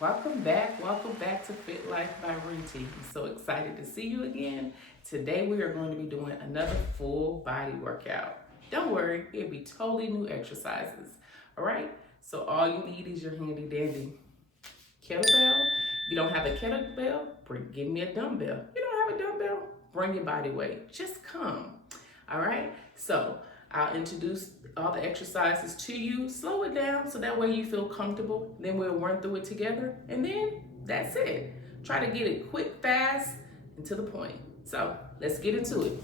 Welcome back to Fit Life by Rentie. I'm so excited to see you again. Today we are going to be doing another full body workout. Don't worry, it'll be totally new exercises. All right, so all you need is your handy dandy kettlebell. If you don't have a kettlebell, give me a dumbbell. You don't have a dumbbell, bring your body weight. Just come. All right, so I'll introduce all the exercises to you, slow it down so that way you feel comfortable. Then we'll run through it together, and then that's it. Try to get it quick, fast, and to the point. So let's get into it.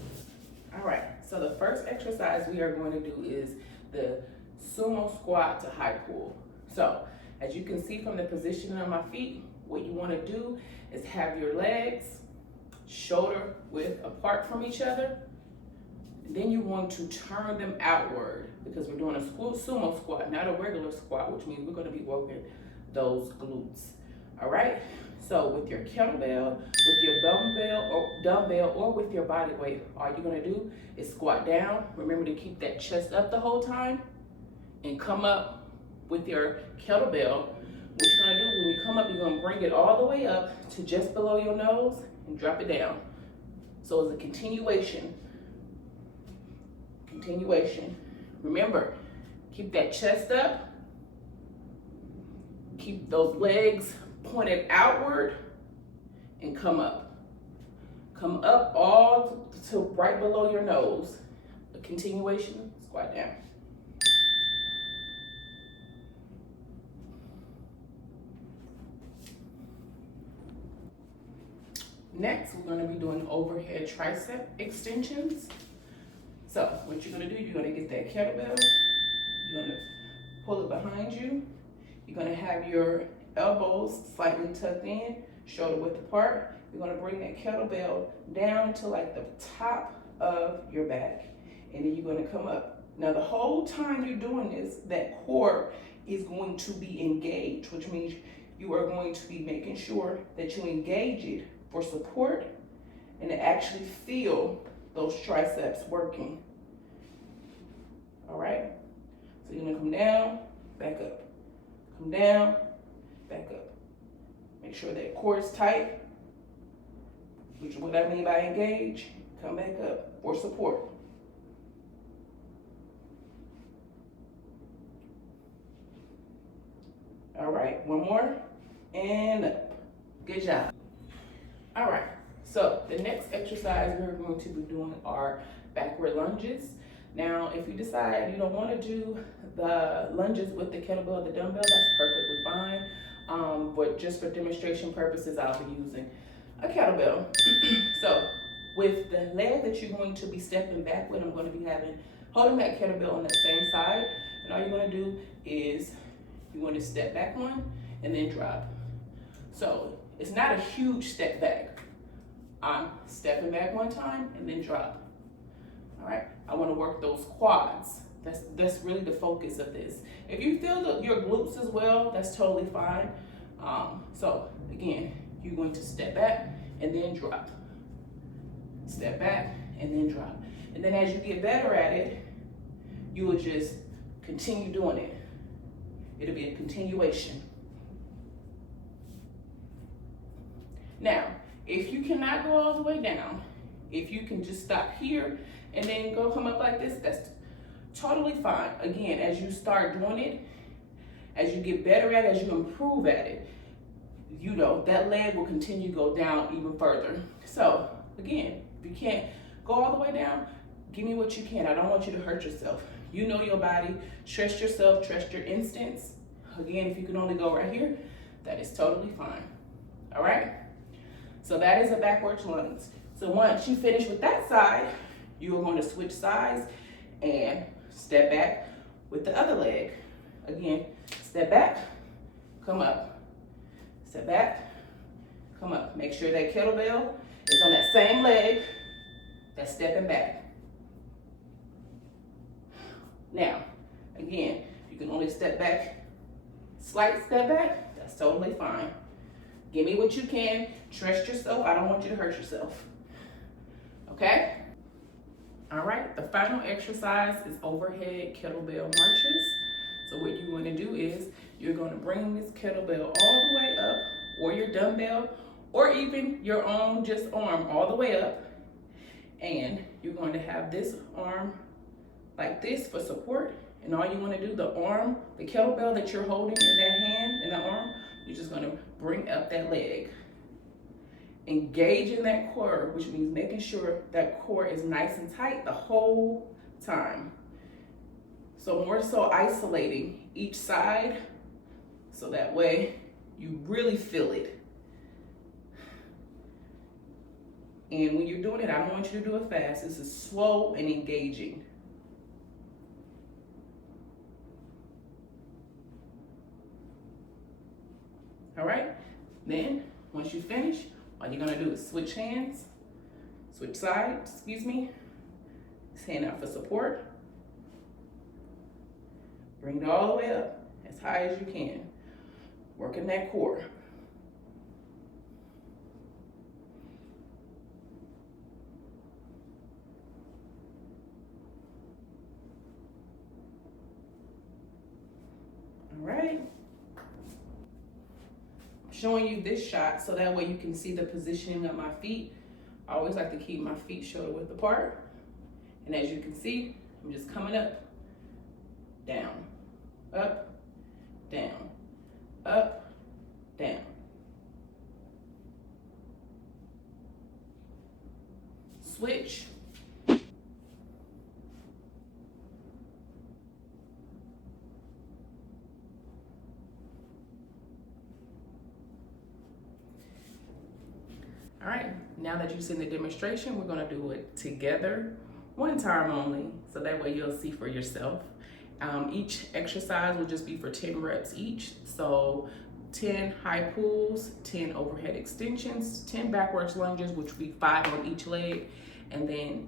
All right, so the first exercise we are going to do is the sumo squat to high pull. So as you can see from the position of my feet, what you want to do is have your legs shoulder width apart from each other. Then you're going to turn them outward because we're doing a sumo squat, not a regular squat, which means we're going to be working those glutes. All right. So with your kettlebell, with your dumbbell, or with your body weight, all you're going to do is squat down. Remember to keep that chest up the whole time, and come up with your kettlebell. What you're going to do when you come up, you're going to bring it all the way up to just below your nose and drop it down. So it's a continuation. Remember, keep that chest up, keep those legs pointed outward, and come up. Come up all to right below your nose. A continuation, squat down. Next, we're going to be doing overhead tricep extensions. So what you're gonna do, you're gonna get that kettlebell, you're gonna pull it behind you, you're gonna have your elbows slightly tucked in, shoulder width apart. You're gonna bring that kettlebell down to like the top of your back, and then you're gonna come up. Now the whole time you're doing this, that core is going to be engaged, which means you are going to be making sure that you engage it for support and to actually feel those triceps working. All right, so you're gonna come down, back up, come down, back up. Make sure that core is tight, which is what I mean by engage. Come back up for support. All right, one more, and up. Good job. All right, so the next exercise we're going to be doing are backward lunges. Now, if you decide you don't want to do the lunges with the kettlebell or the dumbbell, that's perfectly fine. But just for demonstration purposes, I'll be using a kettlebell. So with the leg that you're going to be stepping back with, I'm going to be holding that kettlebell on that same side. And all you're going to do is you're going to step back one and then drop. So it's not a huge step back. I'm stepping back one time and then drop. All right, I want to work those quads. That's really the focus of this. If you feel your glutes as well, that's totally fine. So again, you're going to step back and then drop. Step back and then drop. And then as you get better at it, you will just continue doing it. It'll be a continuation. Now, if you cannot go all the way down, if you can just stop here and then come up like this, that's totally fine. Again, as you start doing it, as you get better at it, as you improve at it, that leg will continue to go down even further. So again, if you can't go all the way down, give me what you can. I don't want you to hurt yourself. You know your body, trust yourself, trust your instincts. Again, if you can only go right here, that is totally fine. All right? So that is a backwards lunge. So once you finish with that side, you are going to switch sides and step back with the other leg. Again, step back, come up. Step back, come up. Make sure that kettlebell is on that same leg that's stepping back. Now, again, you can only step back, slight step back, that's totally fine. Give me what you can, trust yourself. I don't want you to hurt yourself. Okay? All right, the final exercise is overhead kettlebell marches. So what you want to do is you're gonna bring this kettlebell all the way up, or your dumbbell, or even your own just arm all the way up. And you're going to have this arm like this for support. And all you wanna do, the kettlebell that you're holding in that hand, in the arm, you're just gonna bring up that leg. Engaging that core, which means making sure that core is nice and tight the whole time. So more so isolating each side, so that way you really feel it. And when you're doing it, I don't want you to do it fast. This is slow and engaging. All right, then once you finish, all you're gonna do is switch sides, excuse me. This hand out for support. Bring it all the way up as high as you can. Working that core. All right. Showing you this shot so that way you can see the positioning of my feet. I always like to keep my feet shoulder width apart. And as you can see, I'm just coming up, down, up, down, up, down. Switch. All right, now that you've seen the demonstration, we're gonna do it together, one time only, so that way you'll see for yourself. Each exercise will just be for 10 reps each. So 10 high pulls, 10 overhead extensions, 10 backwards lunges, which will be 5 on each leg, and then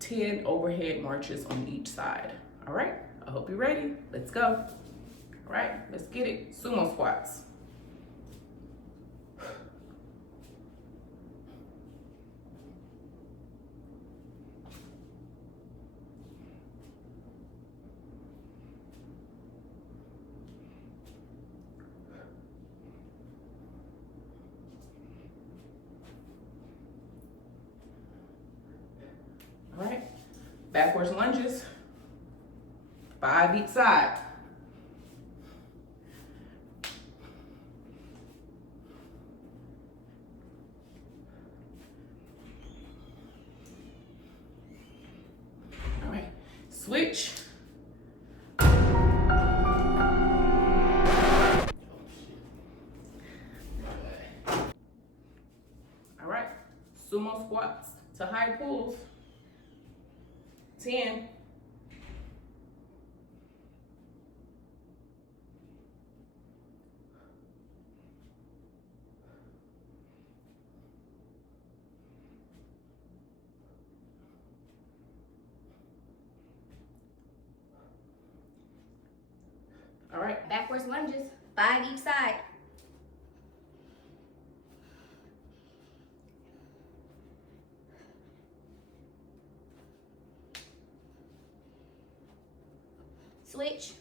10 overhead marches on each side. All right, I hope you're ready. Let's go. All right, let's get it. Sumo squats. All right, backwards lunges, 5 each side. All right, switch. All right, sumo squats to high pulls. 10. All right. Backwards lunges, 5 each side. Switch.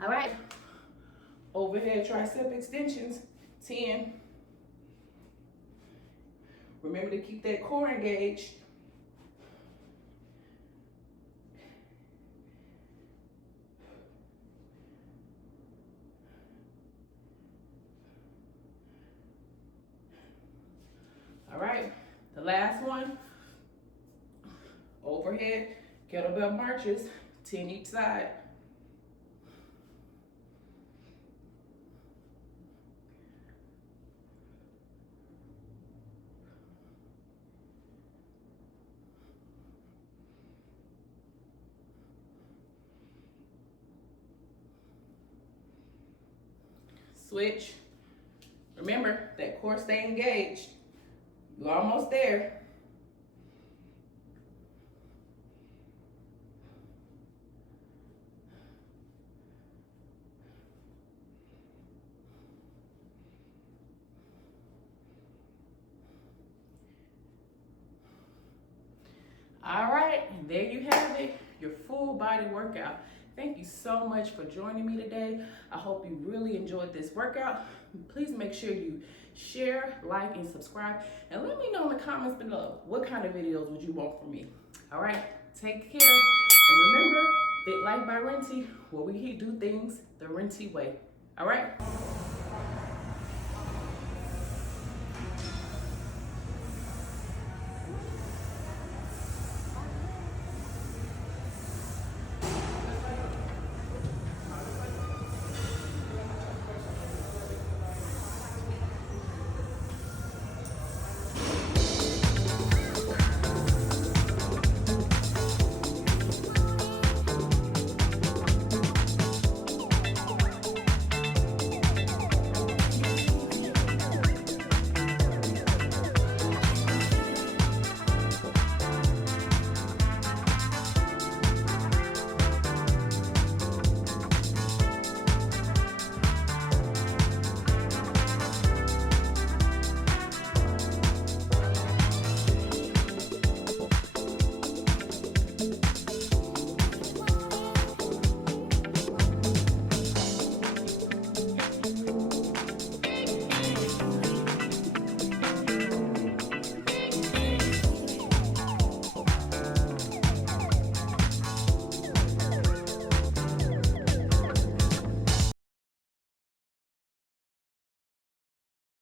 All right. Overhead tricep extensions, 10. Remember to keep that core engaged. All right, the last one, overhead kettlebell marches, 10 each side. Switch. Remember, that core stay engaged. You're almost there. All right, and there you have it, your full body workout. Thank you so much for joining me today. I hope you really enjoyed this workout. Please make sure you share, like, and subscribe. And let me know in the comments below, what kind of videos would you want from me? All right, take care. And remember, Fit Life by Rentie, where we do things the Rentie way. All right?